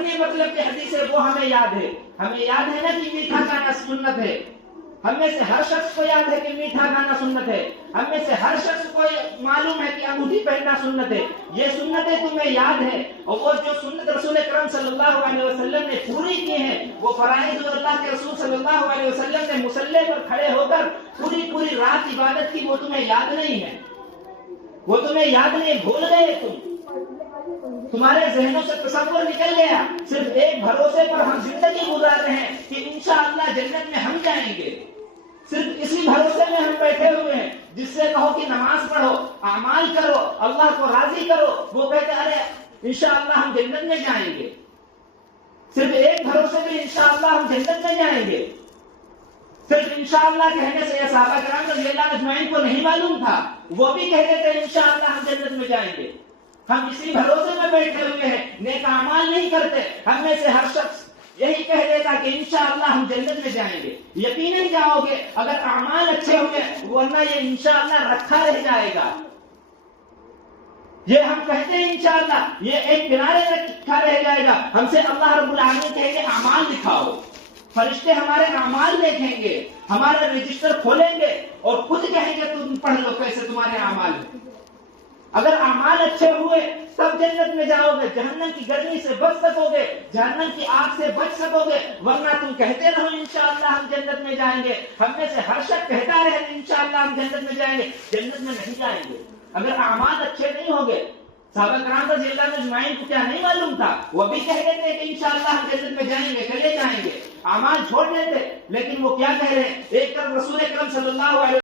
اپنے مطلب کی حدیث ہے وہ ہمیں یاد ہے. ہمیں یاد ہے نا کہ میٹھا کھانا سنت ہے. ہم میں سے ہر شخص کو یاد ہے کہ میٹھا کھانا سنت ہے. ہم میں سے ہر شخص کو معلوم ہے کہ انگوٹھی پہننا سنت ہے. یہ سنتیں تمہیں یاد ہے. اور وہ جو سنت رسول اکرم صلی اللہ علیہ وسلم نے پوری کی ہیں, وہ فرائض جو اللہ کے رسول صلی اللہ علیہ وسلم نے مصلی پر کھڑے ہو کر پوری رات عبادت کی, وہ تمہیں یاد نہیں ہے. وہ تمہیں یاد نہیں, بھول گئے تمہارے ذہنوں سے تصور نکل گیا. صرف ایک بھروسے پر ہم زندگی گزار رہے ہیں کہ انشاءاللہ جنت میں ہم جائیں گے. صرف اسی بھروسے میں ہم بیٹھے ہوئے ہیں. جس سے کہو کہ نماز پڑھو, اعمال کرو, اللہ کو راضی کرو, وہ کہتے ارے انشاءاللہ ہم جنت میں جائیں گے. صرف ایک بھروسے میں انشاءاللہ ہم جنت میں جائیں گے. صرف انشاءاللہ کہنے سے صحابہ کرام رضی اللہ اجمعین کو نہیں معلوم تھا, وہ بھی کہتے تھے انشاءاللہ ہم جنت میں جائیں گے. ہم اسی بھروسے میں بیٹھے ہوئے ہیں, نیک اعمال نہیں کرتے. ہم میں سے ہر شخص یہی کہہ دیتا کہ انشاءاللہ ہم جنت میں جائیں گے. یقیناً جاؤ گے اگر اعمال اچھے ہوں گے, ورنہ یہ انشاءاللہ رکھا رہ جائے گا. یہ ہم کہتے ہیں انشاءاللہ, یہ ایک کنارے رکھا رہ جائے گا. ہم سے اللہ رب العالمین کہیں گے اعمال دکھاؤ. فرشتے ہمارے اعمال دیکھیں گے, ہمارا رجسٹر کھولیں گے اور خود کہیں گے تم پڑھ لو کیسے تمہارے اعمال. اگر اعمال اچھے ہوئے تب جنت میں جاؤ گے, جہنم کی گرمی سے بچ سکو گے, جہنم کی آگ سے بچ سکو گے. ورنہ تم کہتے رہو انشاءاللہ ہم جنت میں جائیں گے. ہم میں سے ہر شخص کہتا رہے انشاءاللہ ہم جنت میں جائیں گے, جنت میں نہیں جائیں گے اگر اعمال اچھے نہیں ہوں گے. صحابہ کرام رضی اللہ اجمعین کو کیا نہیں معلوم تھا, وہ بھی کہہ دیتے کہ انشاءاللہ ہم جنت میں جائیں گے, چلے جائیں گے, اعمال چھوڑ دیتے. لیکن وہ کیا کہہ رہے ہیں, ایک طرف رسول اکرم صلی اللہ علیہ